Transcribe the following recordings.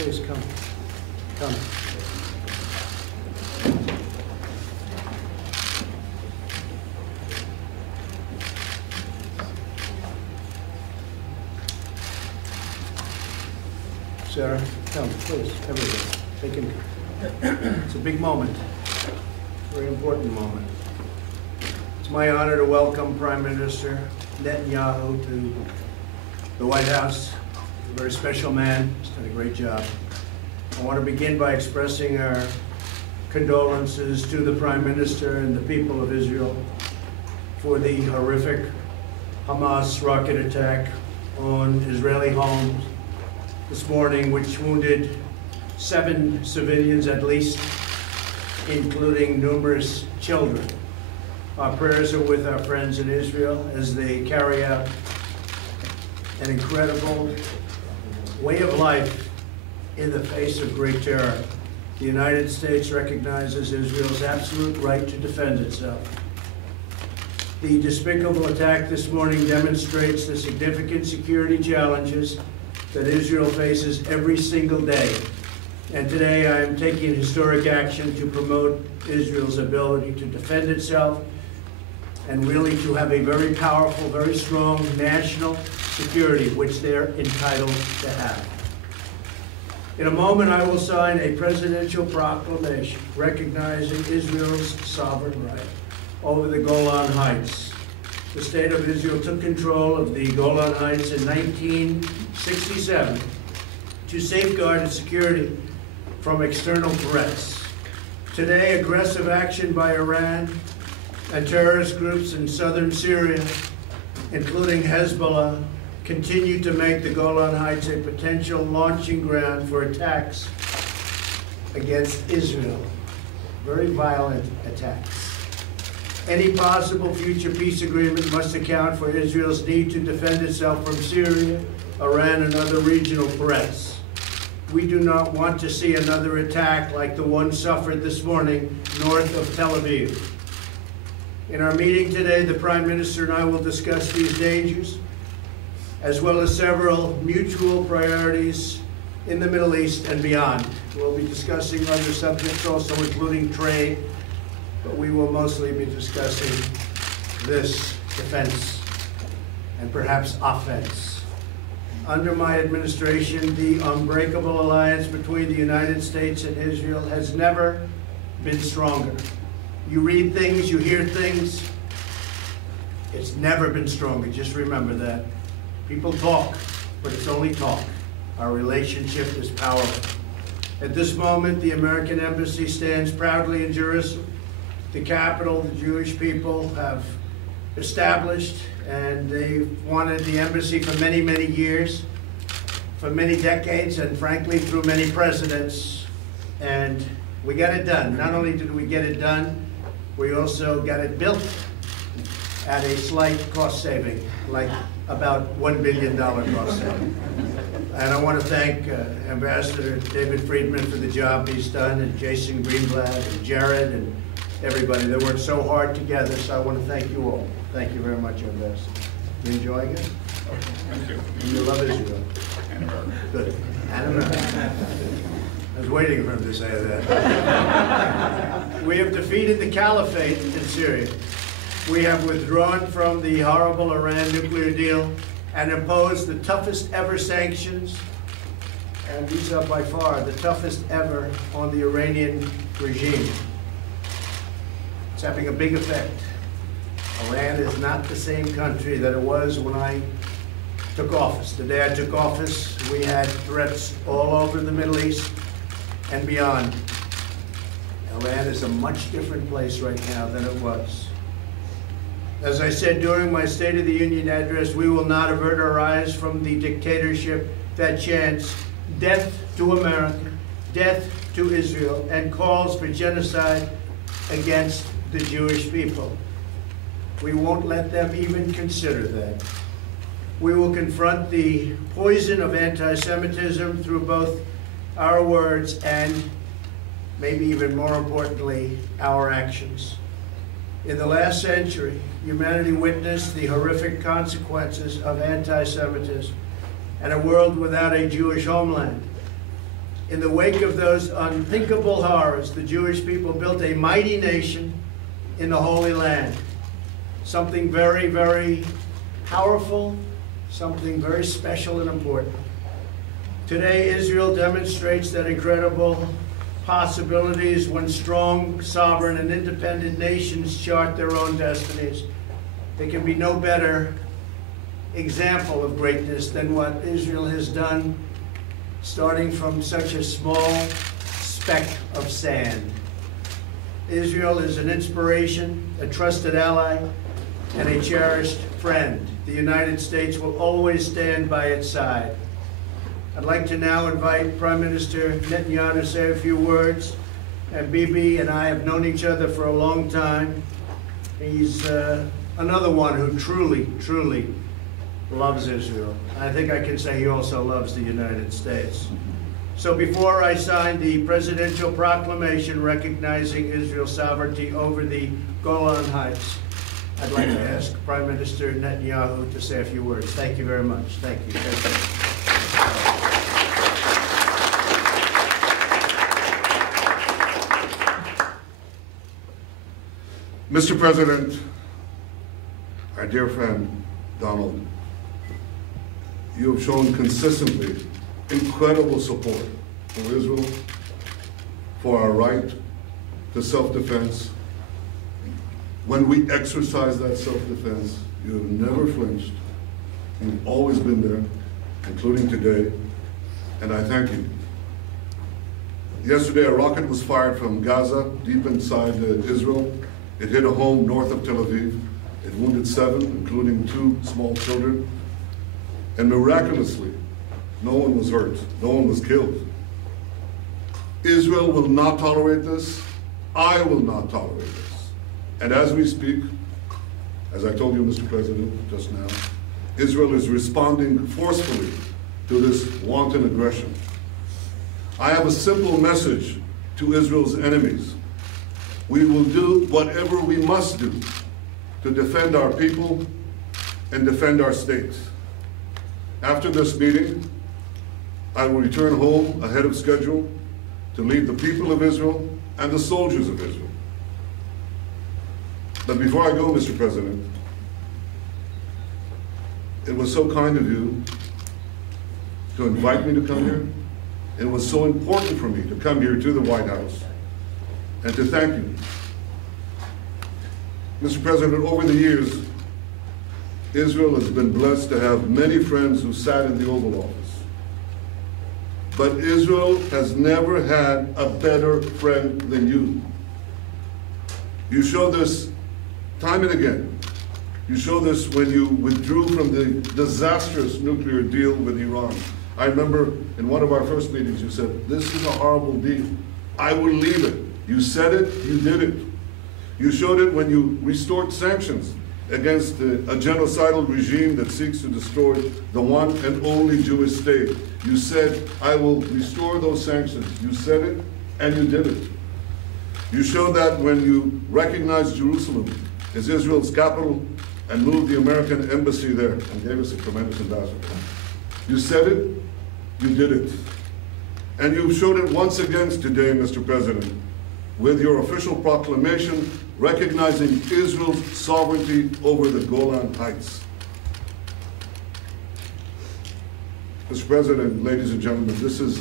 please come. Come. Sarah, come, please, everybody. Take him. It's a big moment, a very important moment. It's my honor to welcome Prime Minister Netanyahu to the White House. He's a very special man. He's done a great job. I want to begin by expressing our condolences to the Prime Minister and the people of Israel for the horrific Hamas rocket attack on Israeli homes this morning, which wounded 7 civilians at least, including numerous children. Our prayers are with our friends in Israel as they carry out an incredible way of life in the face of great terror. The United States recognizes Israel's absolute right to defend itself. The despicable attack this morning demonstrates the significant security challenges that Israel faces every single day. And today I am taking historic action to promote Israel's ability to defend itself and really to have a very powerful, very strong national security, which they're entitled to have. In a moment, I will sign a presidential proclamation recognizing Israel's sovereign right over the Golan Heights. The State of Israel took control of the Golan Heights in 1967 to safeguard its security from external threats. Today, aggressive action by Iran and terrorist groups in southern Syria, including Hezbollah, continue to make the Golan Heights a potential launching ground for attacks against Israel. Very violent attacks. Any possible future peace agreement must account for Israel's need to defend itself from Syria, Iran, and other regional threats. We do not want to see another attack like the one suffered this morning north of Tel Aviv. In our meeting today, the Prime Minister and I will discuss these dangers, as well as several mutual priorities in the Middle East and beyond. We'll be discussing other subjects also, including trade, but we will mostly be discussing this defense and perhaps offense. Under my administration, the unbreakable alliance between the United States and Israel has never been stronger. You read things, you hear things, it's never been stronger. Just remember that. People talk, but it's only talk. Our relationship is powerful. At this moment, the American Embassy stands proudly in Jerusalem, the capital the Jewish people have established, and they've wanted the embassy for many, many years, for many decades, and frankly, through many presidents. And we got it done. Not only did we get it done, we also got it built at a slight cost saving, like about $1 billion cost saving. And I want to thank Ambassador David Friedman for the job he's done, and Jason Greenblatt, and Jared, and everybody. They worked so hard together, so I want to thank you all. Thank you very much, Ambassador. You enjoying it? Thank you. And you love Israel? And America. Good. And America. I was waiting for him to say that. We have defeated the caliphate in Syria. We have withdrawn from the horrible Iran nuclear deal and imposed the toughest ever sanctions, and these are by far the toughest ever on the Iranian regime. It's having a big effect. Iran is not the same country that it was when I took office. The day I took office, we had threats all over the Middle East and beyond. Iran is a much different place right now than it was. As I said during my State of the Union address, we will not avert our eyes from the dictatorship that chants death to America, death to Israel, and calls for genocide against the Jewish people. We won't let them even consider that. We will confront the poison of anti-Semitism through both our words and, maybe even more importantly, our actions. In the last century, humanity witnessed the horrific consequences of anti-Semitism and a world without a Jewish homeland. In the wake of those unthinkable horrors, the Jewish people built a mighty nation in the Holy Land. Something very, very powerful, something very special and important. Today, Israel demonstrates that incredible possibilities when strong, sovereign, and independent nations chart their own destinies. There can be no better example of greatness than what Israel has done, starting from such a small speck of sand. Israel is an inspiration, a trusted ally, and a cherished friend. The United States will always stand by its side. I'd like to now invite Prime Minister Netanyahu to say a few words. And Bibi and I have known each other for a long time. He's another one who truly, truly loves Israel. I think I can say he also loves the United States. So before I sign the presidential proclamation recognizing Israel's sovereignty over the Golan Heights, I'd like to ask Prime Minister Netanyahu to say a few words. Thank you very much. Thank you. Thank you. Mr. President, our dear friend, Donald, you have shown consistently incredible support for Israel, for our right to self-defense. When we exercise that self-defense, you have never flinched. You've always been there, including today, and I thank you. Yesterday, a rocket was fired from Gaza, deep inside Israel. It hit a home north of Tel Aviv. It wounded 7, including 2 small children. And miraculously, no one was hurt. No one was killed. Israel will not tolerate this. I will not tolerate this. And as we speak, as I told you, Mr. President, just now, Israel is responding forcefully to this wanton aggression. I have a simple message to Israel's enemies. We will do whatever we must do to defend our people and defend our state. After this meeting, I will return home ahead of schedule to lead the people of Israel and the soldiers of Israel. But before I go, Mr. President, it was so kind of you to invite me to come here. It was so important for me to come here to the White House and to thank you. Mr. President, over the years, Israel has been blessed to have many friends who sat in the Oval Office. But Israel has never had a better friend than you. You show this time and again. You show this when you withdrew from the disastrous nuclear deal with Iran. I remember in one of our first meetings you said, this is a horrible deal. I will leave it. You said it, you did it. You showed it when you restored sanctions against a genocidal regime that seeks to destroy the one and only Jewish state. You said, I will restore those sanctions. You said it, and you did it. You showed that when you recognized Jerusalem as Israel's capital and moved the American embassy there and gave us a tremendous ambassador. You said it, you did it. And you showed it once again today, Mr. President, with your official proclamation recognizing Israel's sovereignty over the Golan Heights. Mr. President, ladies and gentlemen, this is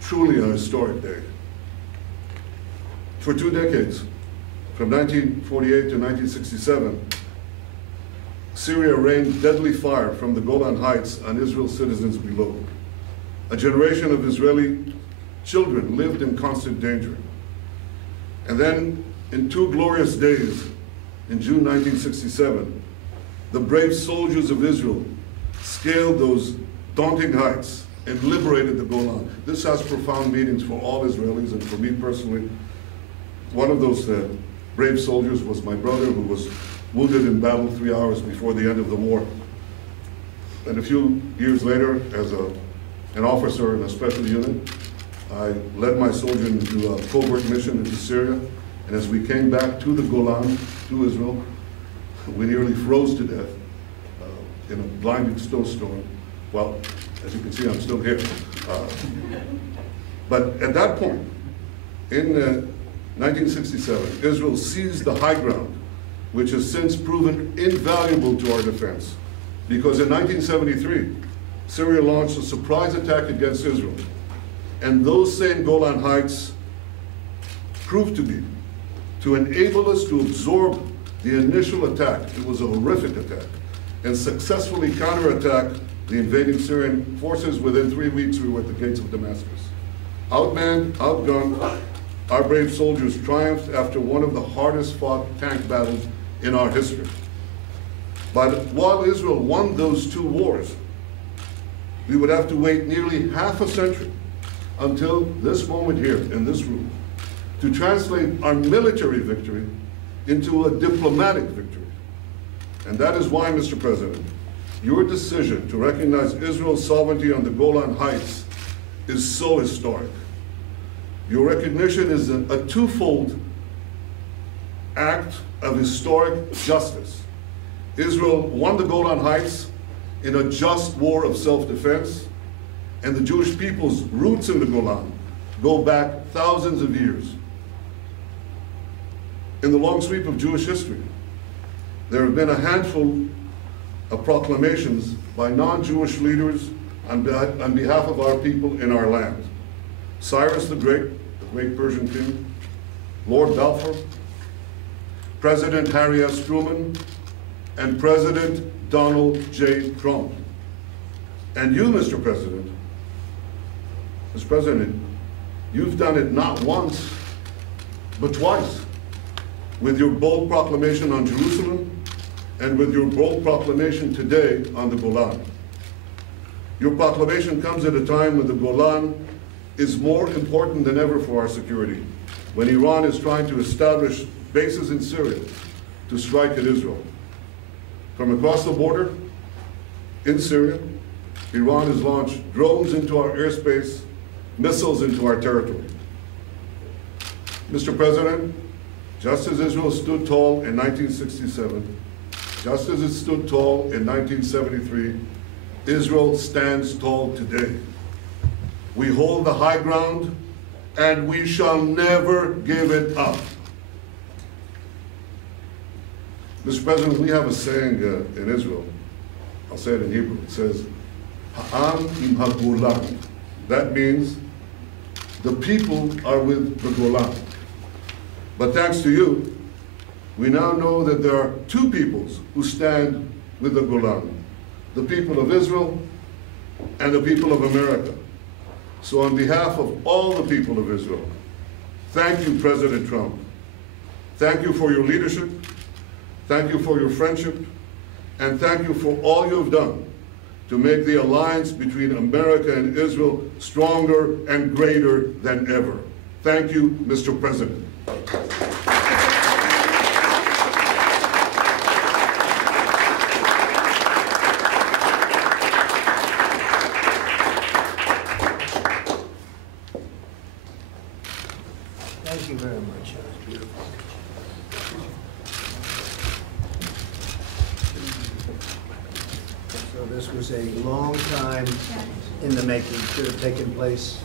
truly a historic day. For 2 decades, from 1948 to 1967, Syria rained deadly fire from the Golan Heights on Israel's citizens below. A generation of Israeli children lived in constant danger. And then, in 2 glorious days, in June 1967, the brave soldiers of Israel scaled those daunting heights and liberated the Golan. This has profound meanings for all Israelis and for me personally. One of those brave soldiers was my brother, who was wounded in battle 3 hours before the end of the war. And a few years later, as an officer in a special unit, I led my soldier into a covert mission into Syria. And as we came back to the Golan, to Israel, we nearly froze to death in a blinding snowstorm. Well, as you can see, I'm still here. But at that point, in 1967, Israel seized the high ground, which has since proven invaluable to our defense. Because in 1973, Syria launched a surprise attack against Israel. And those same Golan Heights proved to enable us to absorb the initial attack. It was a horrific attack, and successfully counterattack the invading Syrian forces. Within 3 weeks, we were at the gates of Damascus. Outmanned, outgunned, our brave soldiers triumphed after one of the hardest fought tank battles in our history. But while Israel won those 2 wars, we would have to wait nearly half a century until this moment here in this room to translate our military victory into a diplomatic victory. And that is why, Mr. President, your decision to recognize Israel's sovereignty on the Golan Heights is so historic. Your recognition is a twofold act of historic justice. Israel won the Golan Heights in a just war of self-defense, and the Jewish people's roots in the Golan go back thousands of years. In the long sweep of Jewish history, there have been a handful of proclamations by non-Jewish leaders on behalf of our people in our land. Cyrus the great Persian king, Lord Balfour, President Harry S. Truman, and President Donald J. Trump. And you, Mr. President, you've done it not once, but twice, with your bold proclamation on Jerusalem and with your bold proclamation today on the Golan. Your proclamation comes at a time when the Golan is more important than ever for our security, when Iran is trying to establish bases in Syria to strike at Israel. From across the border in Syria, Iran has launched drones into our airspace, missiles into our territory. Mr. President, just as Israel stood tall in 1967, just as it stood tall in 1973, Israel stands tall today. We hold the high ground, and we shall never give it up. Mr. President, we have a saying in Israel. I'll say it in Hebrew. It says, Ha'am im ha'Golan. That means the people are with the Golan. But thanks to you, we now know that there are 2 peoples who stand with the Golan, the people of Israel and the people of America. So on behalf of all the people of Israel, thank you, President Trump. Thank you for your leadership. Thank you for your friendship. And thank you for all you have done to make the alliance between America and Israel stronger and greater than ever. Thank you, Mr. President. Thank you very much. That was beautiful. So this was a long time in the making. Should have taken place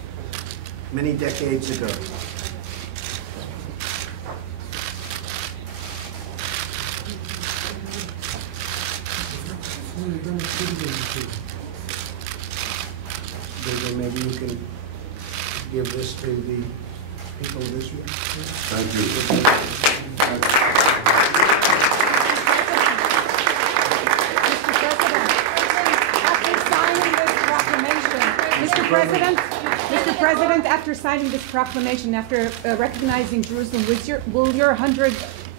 many decades ago. Maybe you can give this to the people of Israel. Thank you. Mr. President, after signing this proclamation, after recognizing Jerusalem,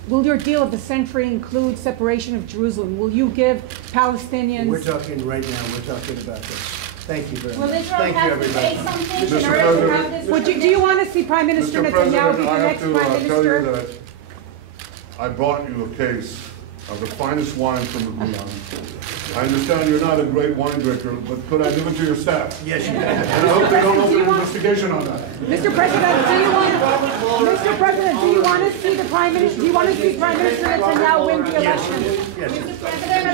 will your deal of the century include separation of Jerusalem? Will you give Palestinians? We're talking right now. We're talking about this. Thank you very Will much. Israel Thank you, have to say everybody. something in Mr. order to have President, this? Do you want to see Prime Minister Mr. Netanyahu be President, the I have next to Prime tell you Minister? that I brought you a case of the finest wine from the Golan. I understand you're not a great wine drinker, but could I give it to your staff? Yes, you can. And I hope they don't open an investigation on that. Mr. President, do you want to see the Prime Minister? Do you want to see Prime Minister Netanyahu win the election? Yes. Mr. President,